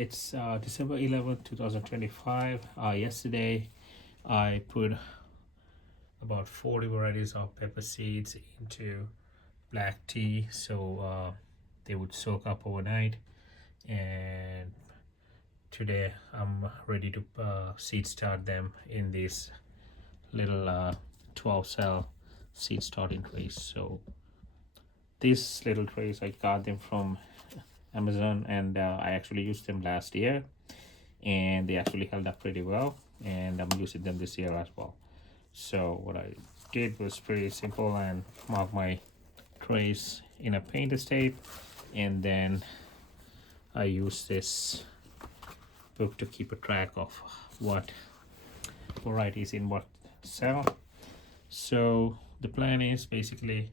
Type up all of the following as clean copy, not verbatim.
It's December 11th, 2025. Yesterday, I put about 40 varieties of pepper seeds into black tea so they would soak up overnight. And today, I'm ready to seed start them in these little 12 cell seed starting trays. So, these little trays, I got them from Amazon, and I actually used them last year, and they actually held up pretty well, and I'm using them this year as well. So what I did was pretty simple and mark my trays in a painter's tape, and then I use this book to keep a track of what varieties in what cell. So the plan is basically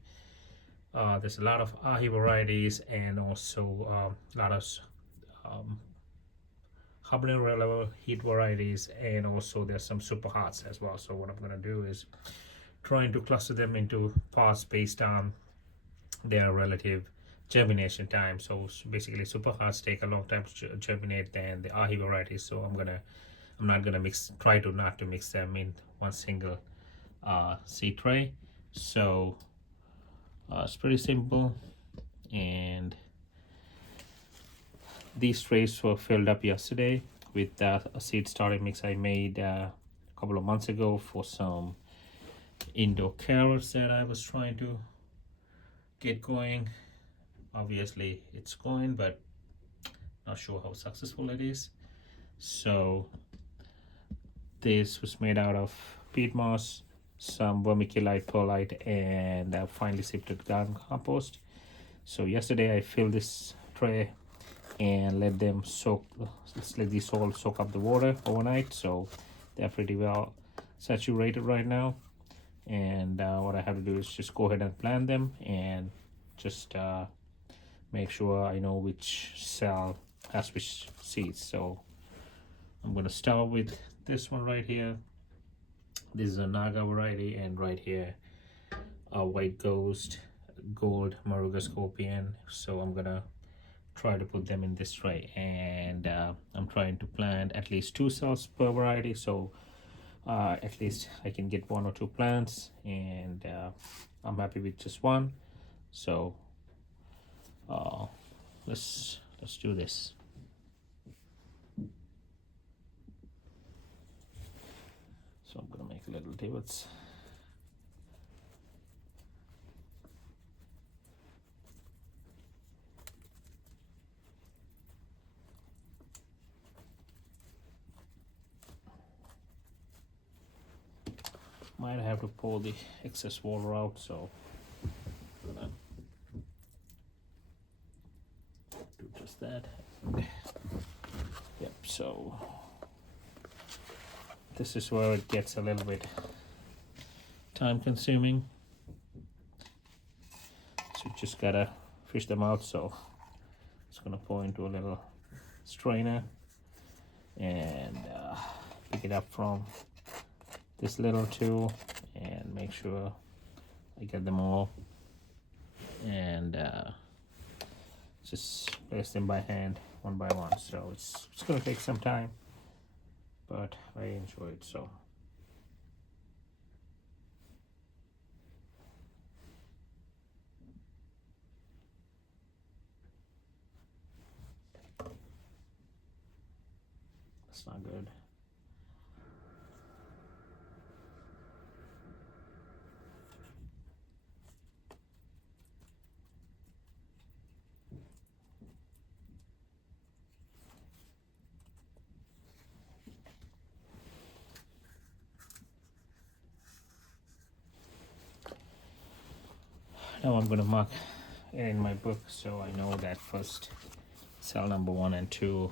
there's a lot of ahi varieties and also a lot of um, habanero level heat varieties, and also there's some super hots as well. So what I'm going to do is trying to cluster them into pots based on their relative germination time. So basically super hots take a long time to germinate than the ahi varieties, so I'm not gonna try to not to mix them in one single seed tray. So it's pretty simple, and these trays were filled up yesterday with a seed starting mix I made a couple of months ago for some indoor carrots that I was trying to get going. Obviously it's going, but not sure how successful it is. So this was made out of peat moss, some vermiculite, perlite, and finely sifted garden compost. So yesterday I filled this tray and let these all soak up the water overnight, so they're pretty well saturated right now. And what I have to do is just go ahead and plant them, and just make sure I know which cell has which seeds. So I'm going to start with this one right here. This is a Naga variety, and right here a white ghost, gold Moruga scorpion. So I'm gonna try to put them in this tray, and I'm trying to plant at least 2 cells per variety, so at least I can get 1 or 2 plants, and I'm happy with just one. So let's do this. So I'm gonna make little divots. Might have to pull the excess water out, so I'm gonna do just that. Yep, so this is where it gets a little bit time consuming. So you just gotta fish them out. So it's gonna pour into a little strainer and pick it up from this little tool and make sure I get them all, and just place them by hand one by one. So it's gonna take some time, but I enjoy it. So that's not good. Now I'm gonna mark it in my book so I know that first cell number 1 and 2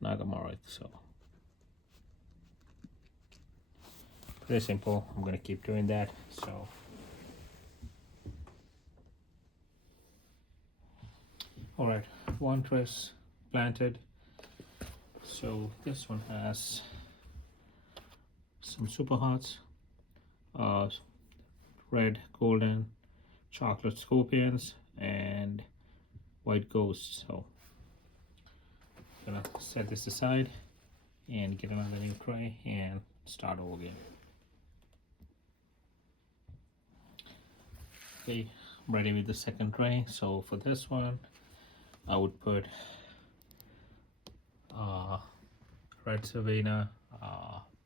Nagamoric. So pretty simple. I'm gonna keep doing that. So all right, one trace planted. So this one has some super hots, red, golden, chocolate scorpions, and white ghost. So I'm gonna set this aside and get another new tray and start over again. Okay, I'm ready with the second tray. So for this one I would put red Savannah,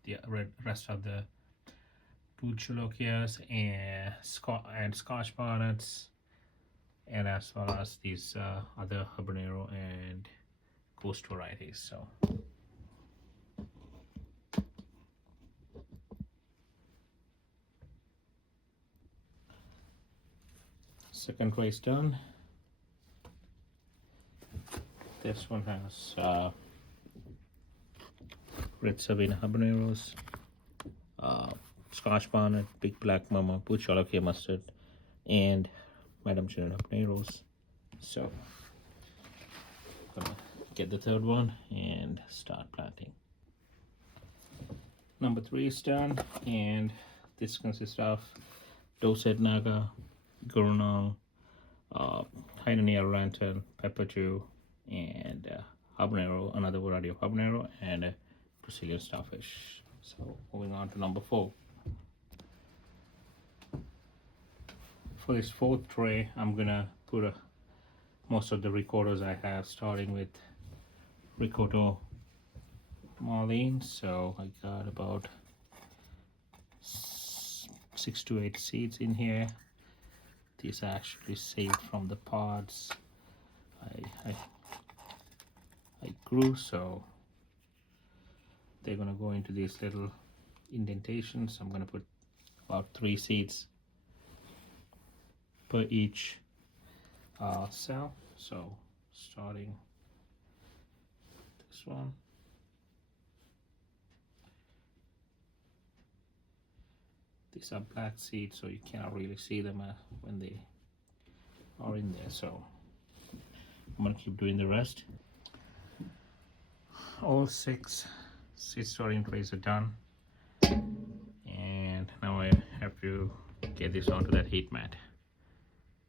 the rest of the Pucholokias and Scotch bonnets, and as well as these other habanero and ghost varieties. So second tray is done. This one has red Savannah habaneros, Scotch bonnet, big black mama, Pucholokia mustard, and Madame Jeanette habaneros. So I'm gonna get the third one and start planting. Number 3 is done, and this consists of Dorset Naga, Gurnong, Hainan lantern, pepper Jew, and habanero, another variety of habanero, and Brazilian starfish. So moving on to number 4. For this fourth tray, I'm gonna put most of the ricottos I have, starting with ricotto Marlene. So I got about 6 to 8 seeds in here. These are actually saved from the pods I grew, so they're gonna go into these little indentations. I'm gonna put about 3 seeds per each cell. So starting this one, these are black seeds, so you cannot really see them when they are in there. So I'm gonna keep doing the rest. All 6 seed storing trays are done, and now I have to get this onto that heat mat.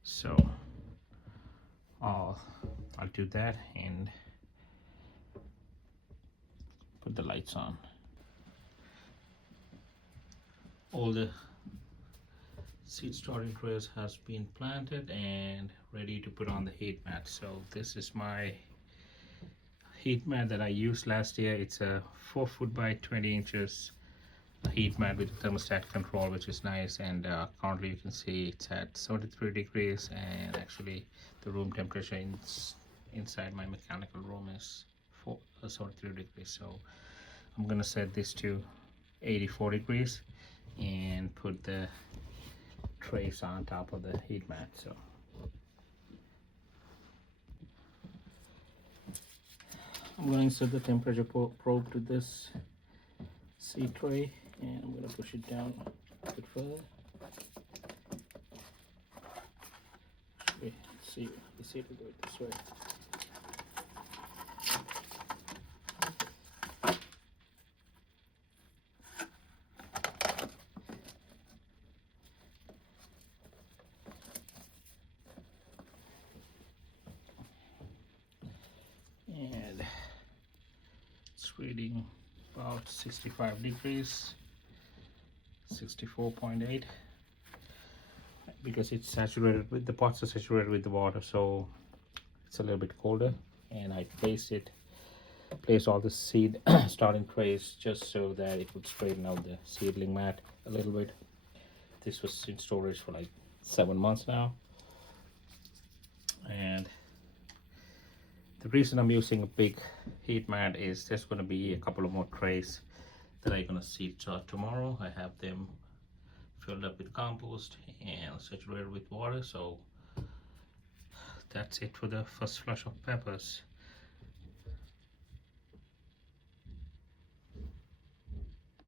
So I'll do that and put the lights on. All the seed storing trays has been planted and ready to put on the heat mat. So this is my heat mat that I used last year. It's a 4 foot by 20 inches heat mat with thermostat control, which is nice. And currently you can see it's at 73 degrees, and actually the room temperature inside my mechanical room is 73 degrees. So I'm gonna set this to 84 degrees and put the trays on top of the heat mat. So I'm going to set the temperature probe to this seed tray, and I'm going to push it down a bit further. Okay, let's see to do it this way. And it's reading about 65 degrees, 64.8, because it's saturated with the pots are saturated with the water, so it's a little bit colder. And I placed all the seed starting trays just so that it would straighten out the seedling mat a little bit. This was in storage for like 7 months now, and the reason I'm using a big heat mat is there's going to be a couple of more trays that I'm going to seed sort tomorrow. I have them filled up with compost and saturated with water. So that's it for the first flush of peppers.